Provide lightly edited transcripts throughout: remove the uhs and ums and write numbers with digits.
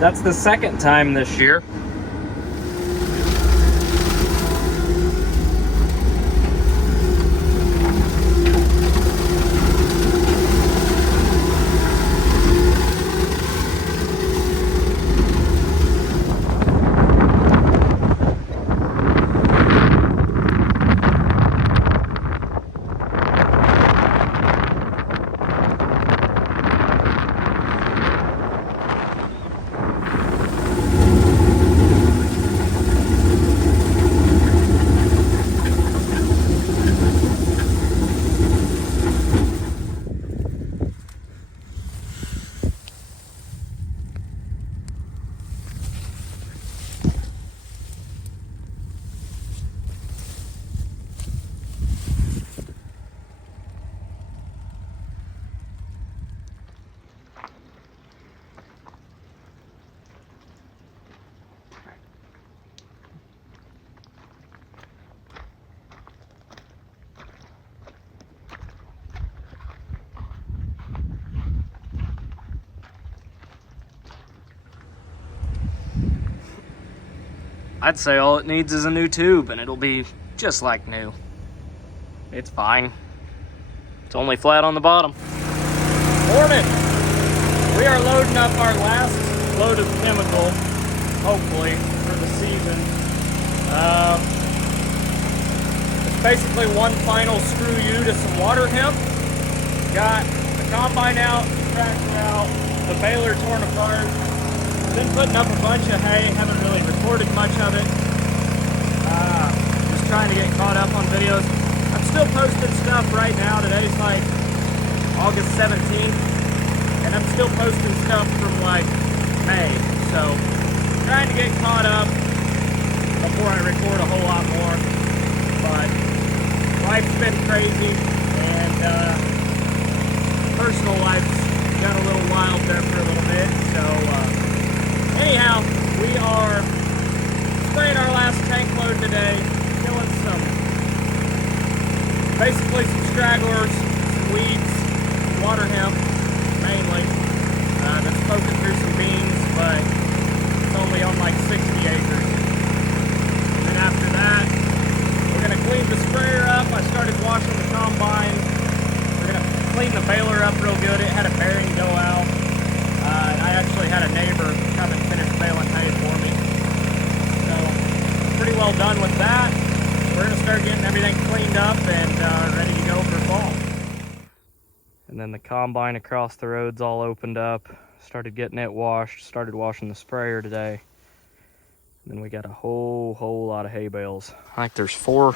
That's the second time this year. I'd say all it needs is a new tube and it'll be just like new. It's fine. It's only flat on the bottom. Morning! We are loading up our last load of chemical, hopefully, for the season. It's basically one final screw you to some water hemp. Got the combine out, the tractor out, the baler torn apart. Been putting up a bunch of hay, haven't really recorded much of it. Just trying to get caught up on videos. I'm still posting stuff right now. Today's like August 17th, and I'm still posting stuff from like May. So trying to get caught up before I record a whole lot more. But life's been crazy, and personal life's got a little wild there for a little bit. So anyhow, we are spraying our last tank load today, killing basically some stragglers, some weeds, some water hemp, mainly, that's poking through some beans, but it's only on like 60 acres. And then after that, we're gonna clean the sprayer up. I started washing the combine. We're gonna clean the baler up real good. It had a bearing go out. I actually had a neighbor come and finish baling hay for me. So, pretty well done with that. We're going to start getting everything cleaned up and ready to go for fall. And then the combine across the road's all opened up. Started getting it washed. Started washing the sprayer today. And then we got a whole lot of hay bales. I think there's four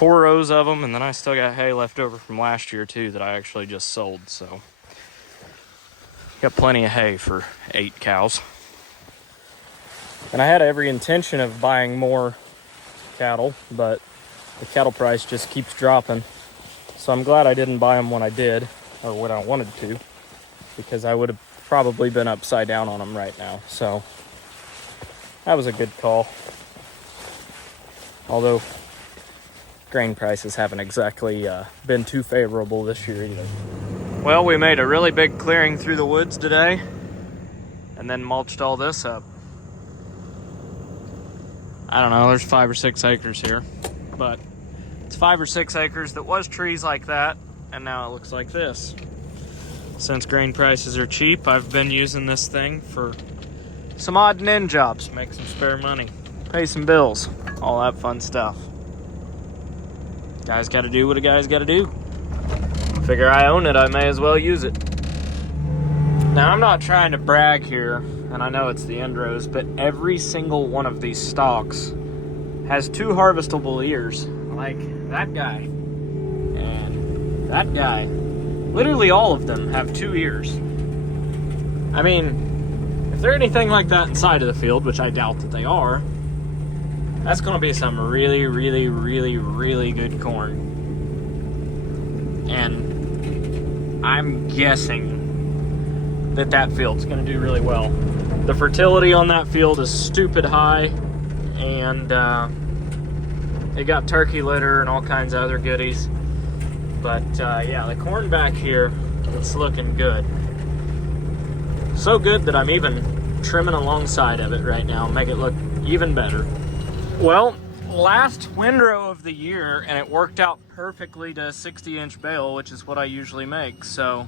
rows of them, and then I still got hay left over from last year too that I actually just sold, so got plenty of hay for 8 cows. And I had every intention of buying more cattle, but the cattle price just keeps dropping. So I'm glad I didn't buy them when I did, or when I wanted to, because I would have probably been upside down on them right now. So that was a good call. Although grain prices haven't exactly been too favorable this year either. Well, we made a really big clearing through the woods today and then mulched all this up. I don't know, there's 5 or 6 acres here, but it's 5 or 6 acres that was trees like that, and now it looks like this. Since grain prices are cheap, I've been using this thing for some odd and end jobs, make some spare money, pay some bills, all that fun stuff. Guys gotta do what a guy's gotta do. Figure I own it, I may as well use it. Now, I'm not trying to brag here, and I know it's the end rows, but every single one of these stalks has 2 harvestable ears, like that guy and that guy. Literally all of them have 2 ears. I mean, if they're anything like that inside of the field, which I doubt that they are, that's going to be some really, really, really, really good corn. And I'm guessing that that field's going to do really well. The fertility on that field is stupid high, and it got turkey litter and all kinds of other goodies. But yeah, the corn back here, it's looking good. So good that I'm even trimming alongside of it right now, make it look even better. Well, last windrow of the year, and it worked out perfectly to a 60-inch bale, which is what I usually make, so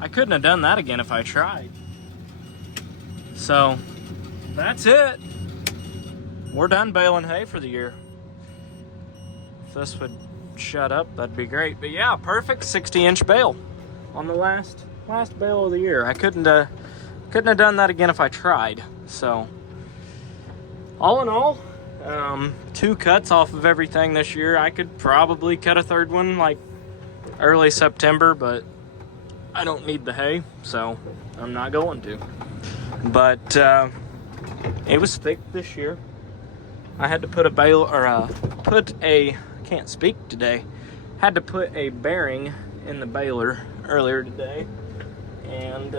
I couldn't have done that again if I tried. So that's it. We're done baling hay for the year. If this would shut up, that'd be great. But yeah, perfect 60-inch bale on the last bale of the year. I couldn't have done that again if I tried. So all in all, 2 cuts off of everything this year. I could probably cut a third one like early September, but I don't need the hay, so I'm not going to. But it was thick this year. I had to put can't speak today. Had to put a bearing in the baler earlier today, and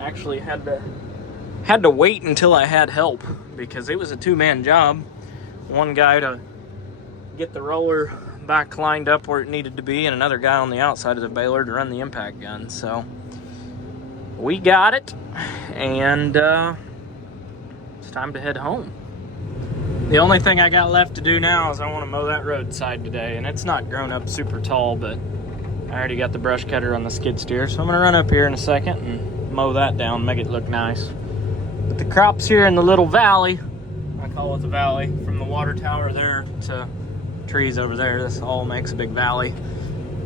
actually had to wait until I had help, because it was a 2-man job. One guy to get the roller back lined up where it needed to be, and another guy on the outside of the baler to run the impact gun. So we got it, and it's time to head home. The only thing I got left to do now is I want to mow that roadside today, and it's not grown up super tall, but I already got the brush cutter on the skid steer, so I'm going to run up here in a second and mow that down, make it look nice. But the crops here in the little valley, I call it the valley, from the water tower there to trees over there, this all makes a big valley.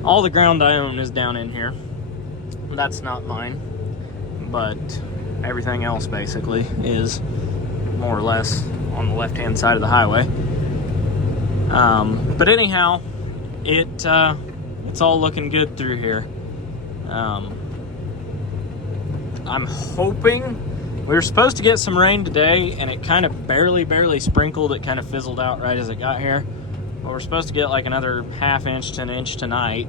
All the ground I own is down in here. That's not mine, but everything else basically is more or less on the left-hand side of the highway. But anyhow, it's all looking good through here. I'm hoping, we were supposed to get some rain today, and it kind of barely sprinkled. It kind of fizzled out right as it got here. But we're supposed to get like another ½ inch to an inch tonight,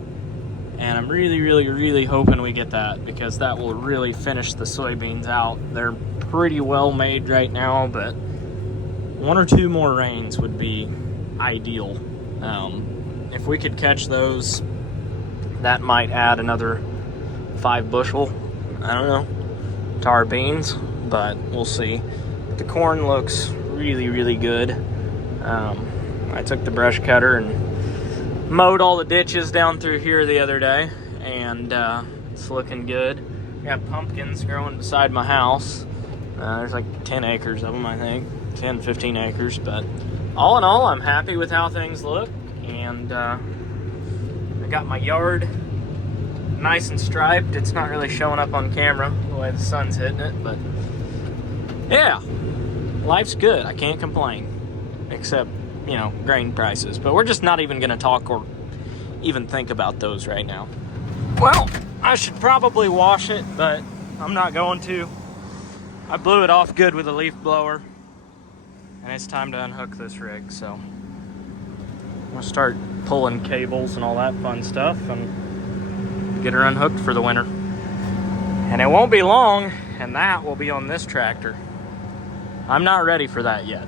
and I'm really hoping we get that, because that will really finish the soybeans out. They're pretty well made right now, but 1 or 2 more rains would be ideal. If we could catch those, that might add another 5 bushel, I don't know, to our beans, but we'll see. The corn looks really good. I took the brush cutter and mowed all the ditches down through here the other day, and it's looking good. Got pumpkins growing beside my house. There's like 10 acres of them, I think. 10, 15 acres, but all in all, I'm happy with how things look, and I got my yard nice and striped. It's not really showing up on camera the way the sun's hitting it, but yeah, life's good. I can't complain, except, you know, grain prices, but we're just not even going to talk or even think about those right now. Well, I should probably wash it, but I'm not going to. I blew it off good with a leaf blower, and it's time to unhook this rig, so I'm gonna start pulling cables and all that fun stuff and get her unhooked for the winter. And it won't be long, and that will be on this tractor. I'm not ready for that yet.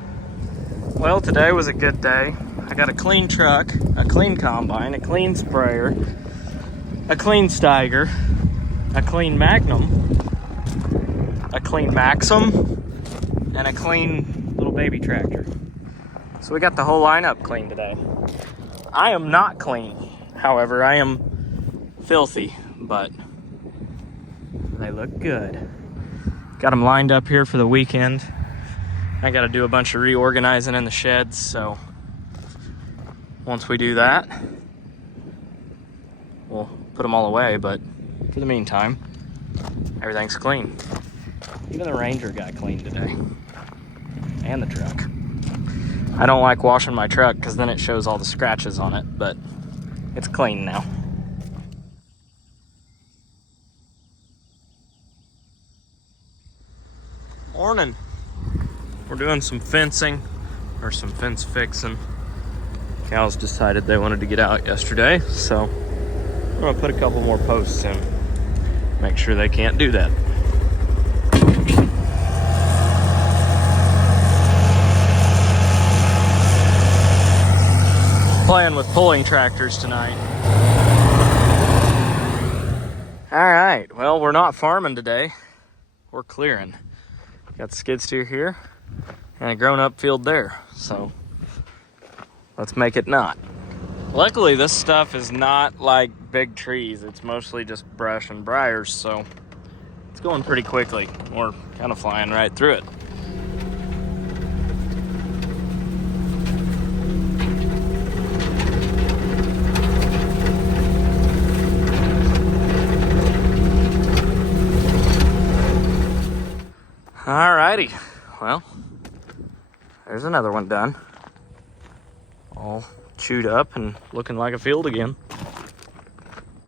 Well, today was a good day. I got a clean truck, a clean combine, a clean sprayer, a clean Steiger, a clean Magnum, a clean Maxim, and a clean little baby tractor. So we got the whole lineup clean today. I am not clean, however, I am filthy, but they look good. Got them lined up here for the weekend. I got to do a bunch of reorganizing in the sheds, so once we do that, we'll put them all away, but for the meantime, everything's clean. Even the Ranger got clean today. And the truck. I don't like washing my truck because then it shows all the scratches on it, but it's clean now. Morning. We're doing some fencing, or some fence fixing. Cows decided they wanted to get out yesterday, so I'm gonna put a couple more posts in. Make sure they can't do that. Playing with pulling tractors tonight. All right, well, we're not farming today. We're clearing. Got the skid steer here and a grown-up field there. So let's make it not. Luckily, this stuff is not like big trees. It's mostly just brush and briars, so it's going pretty quickly. We're kind of flying right through it. Alrighty, well, there's another one done. All chewed up and looking like a field again.